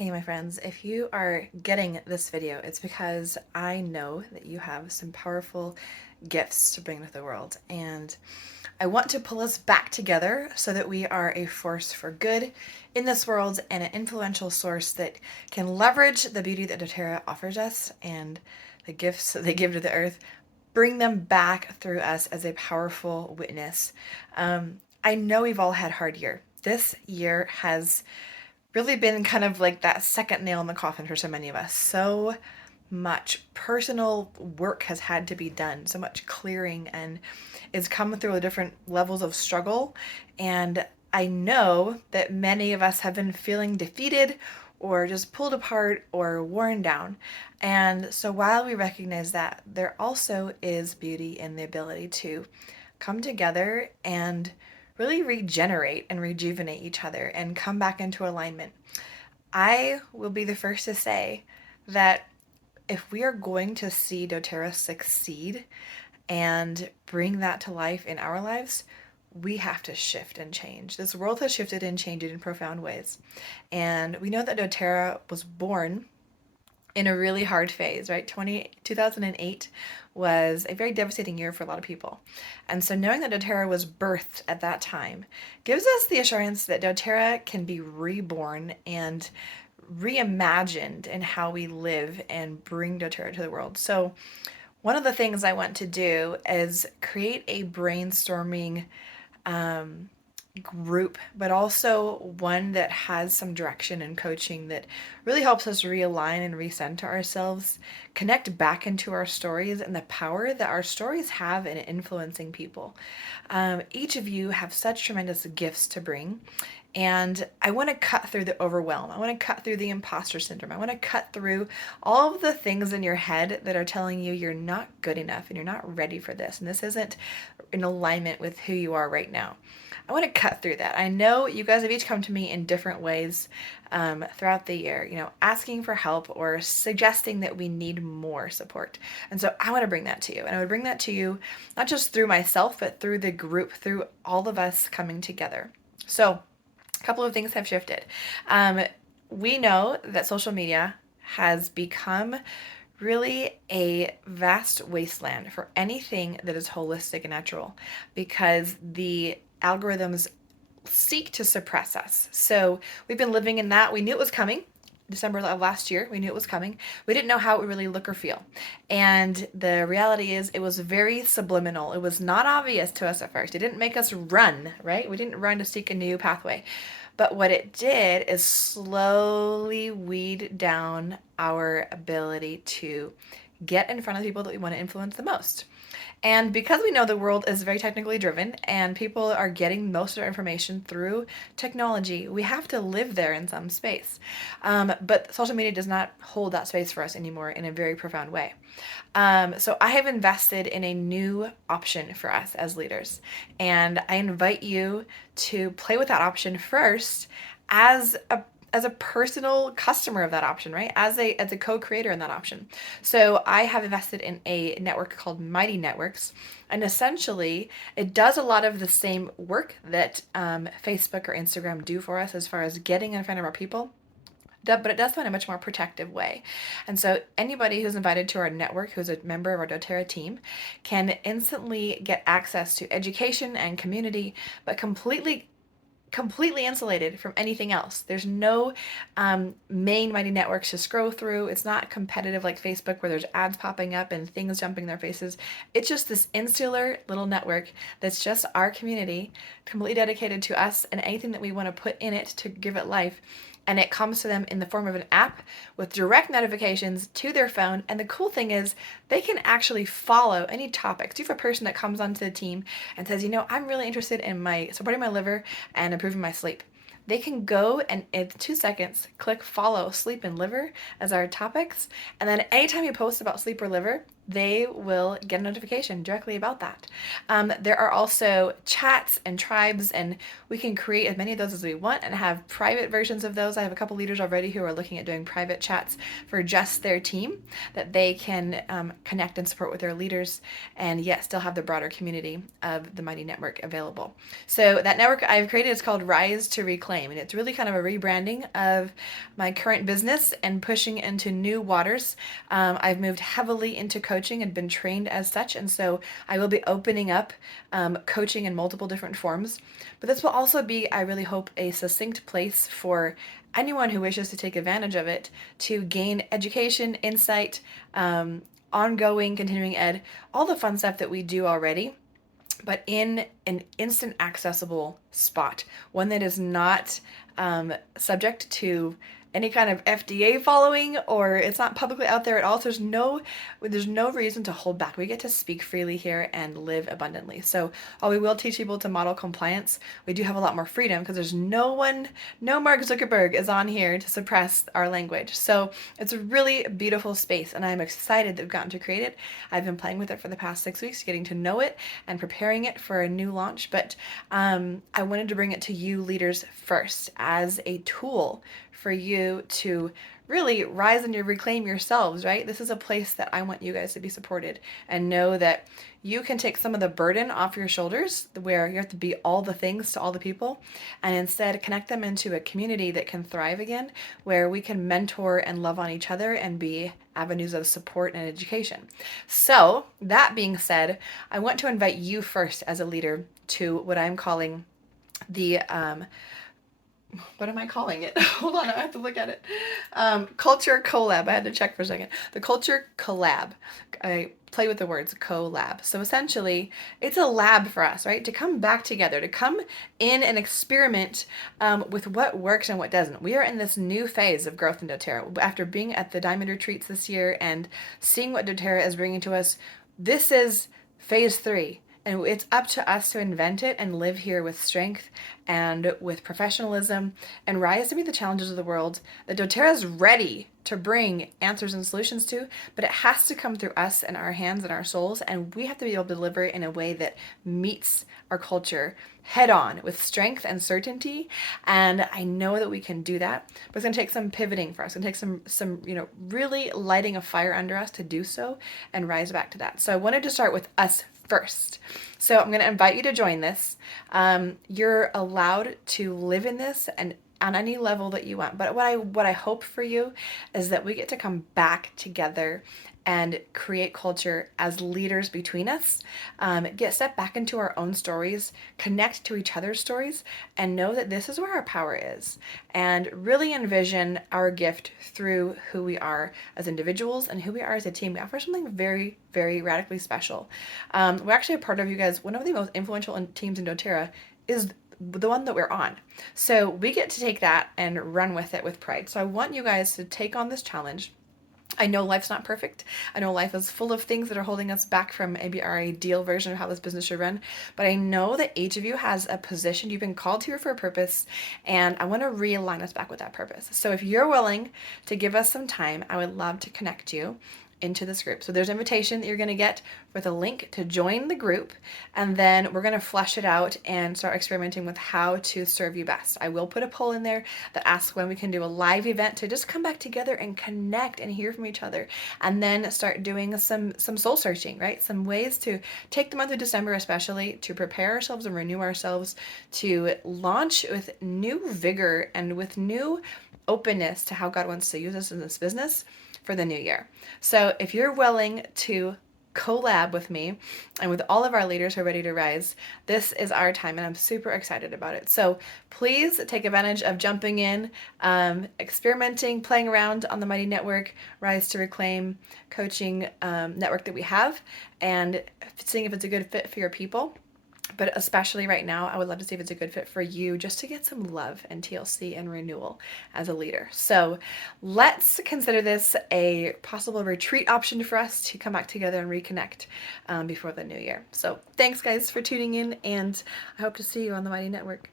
Hey, my friends, if you are getting this video, it's because I know that you have some powerful gifts to bring to the world. And I want to pull us back together so that we are a force for good in this world and an influential source that can leverage the beauty that doTERRA offers us and the gifts that they give to the earth, bring them back through us as a powerful witness. I know we've all had a hard year. This year has really been kind of like that second nail in the coffin for so many of us. So much personal work has had to be done, so much clearing, and it's come through the different levels of struggle. And I know that many of us have been feeling defeated or just pulled apart or worn down. And so while we recognize that, there also is beauty in the ability to come together and really regenerate and rejuvenate each other and come back into alignment. I will be the first to say that if we are going to see doTERRA succeed and bring that to life in our lives, we have to shift and change. This world has shifted and changed in profound ways. And we know that doTERRA was born in a really hard phase, right? 2008 was a very devastating year for a lot of people. And so knowing that doTERRA was birthed at that time gives us the assurance that doTERRA can be reborn and reimagined in how we live and bring doTERRA to the world. So one of the things I want to do is create a brainstorming group, but also one that has some direction and coaching that really helps us realign and recenter ourselves, connect back into our stories and the power that our stories have in influencing people. Each of you have such tremendous gifts to bring. And I want to cut through the overwhelm. I want to cut through the imposter syndrome. I want to cut through all of the things in your head that are telling you you're not good enough and you're not ready for this. And this isn't in alignment with who you are right now. I want to cut through that. I know you guys have each come to me in different ways throughout the year, asking for help or suggesting that we need more support. And so I want to bring that to you. And I would bring that to you not just through myself, but through the group, through all of us coming together. So a couple of things have shifted. We know that social media has become really a vast wasteland for anything that is holistic and natural because the algorithms seek to suppress us. So we've been living in that. We knew it was coming. December of last year, we knew it was coming. We didn't know how it would really look or feel. And the reality is, it was very subliminal. It was not obvious to us at first. It didn't make us run, right? We didn't run to seek a new pathway. But what it did is slowly weed down our ability to get in front of the people that we want to influence the most. And because we know the world is very technically driven and people are getting most of their information through technology, we have to live there in some space. But social media does not hold that space for us anymore in a very profound way. So I have invested in a new option for us as leaders. And I invite you to play with that option first as a personal customer of that option, right? As a co-creator in that option. So I have invested in a network called Mighty Networks, and essentially it does a lot of the same work that Facebook or Instagram do for us as far as getting in front of our people. But it does so in a much more protective way. And so anybody who's invited to our network, who's a member of our doTERRA team, can instantly get access to education and community, but completely insulated from anything else. There's no main Mighty Networks to scroll through. It's not competitive like Facebook where there's ads popping up and things jumping in their faces. It's just this insular little network that's just our community, completely dedicated to us and anything that we want to put in it to give it life. And it comes to them in the form of an app with direct notifications to their phone. And the cool thing is they can actually follow any topics. You have a person that comes onto the team and says, I'm really interested in supporting my liver and improving my sleep. They can go and in 2 seconds click follow sleep and liver as our topics. And then anytime you post about sleep or liver, they will get a notification directly about that. There are also chats and tribes, and we can create as many of those as we want and have private versions of those. I have a couple leaders already who are looking at doing private chats for just their team that they can connect and support with their leaders, and yet still have the broader community of the Mighty Network available. So that network I've created is called Rise to Reclaim, and it's really kind of a rebranding of my current business and pushing into new waters. I've moved heavily into coaching and been trained as such, and so I will be opening up coaching in multiple different forms. But this will also be, I really hope, a succinct place for anyone who wishes to take advantage of it to gain education, insight, ongoing, continuing ed, all the fun stuff that we do already, but in an instant accessible spot, one that is not subject to any kind of FDA following, or it's not publicly out there at all. So there's no reason to hold back. We get to speak freely here and live abundantly. So while we will teach people to model compliance, we do have a lot more freedom because there's no Mark Zuckerberg is on here to suppress our language. So it's a really beautiful space, and I'm excited that we've gotten to create it. I've been playing with it for the past 6 weeks, getting to know it and preparing it for a new launch. But I wanted to bring it to you leaders first as a tool for you to really rise and reclaim yourselves, right? This is a place that I want you guys to be supported and know that you can take some of the burden off your shoulders where you have to be all the things to all the people, and instead connect them into a community that can thrive again, where we can mentor and love on each other and be avenues of support and education. So that being said, I want to invite you first as a leader to what I'm calling the what am I calling it? Hold on, I have to look at it. Culture Collab. I had to check for a second. The Culture Collab. I play with the words collab. So essentially, it's a lab for us, right? To come back together, to come in and experiment with what works and what doesn't. We are in this new phase of growth in doTERRA. After being at the Diamond Retreats this year and seeing what doTERRA is bringing to us, this is phase 3. And it's up to us to invent it and live here with strength and with professionalism and rise to meet the challenges of the world that doTERRA is ready to bring answers and solutions to, but it has to come through us and our hands and our souls, and we have to be able to deliver it in a way that meets our culture head on with strength and certainty. And I know that we can do that, but it's going to take some pivoting for us. It's going to take some really lighting a fire under us to do so and rise back to that. So I wanted to start with us first. So I'm going to invite you to join this. You're allowed to live in this and on any level that you want. But what I hope for you is that we get to come back together and create culture as leaders between us, step back into our own stories, connect to each other's stories, and know that this is where our power is, and really envision our gift through who we are as individuals and who we are as a team. We offer something very, very radically special. We're actually a part of, you guys, one of the most influential teams in doTERRA is the one that we're on. So we get to take that and run with it with pride. So I want you guys to take on this challenge. I know life's not perfect. I know life is full of things that are holding us back from maybe our ideal version of how this business should run. But I know that each of you has a position. You've been called here for a purpose, and I want to realign us back with that purpose. So if you're willing to give us some time, I would love to connect you into this group. So there's an invitation that you're going to get with a link to join the group, and then we're going to flesh it out and start experimenting with how to serve you best. I will put a poll in there that asks when we can do a live event to just come back together and connect and hear from each other, and then start doing some soul searching, right? Some ways to take the month of December especially to prepare ourselves and renew ourselves to launch with new vigor and with new openness to how God wants to use us in this business for the new year. So if you're willing to collab with me and with all of our leaders who are ready to rise, this is our time, and I'm super excited about it. So please take advantage of jumping in, experimenting, playing around on the Mighty Network, Rise to Reclaim coaching network that we have, and seeing if it's a good fit for your people. But especially right now, I would love to see if it's a good fit for you, just to get some love and TLC and renewal as a leader. So let's consider this a possible retreat option for us to come back together and reconnect before the new year. So thanks, guys, for tuning in, and I hope to see you on the Mighty Network.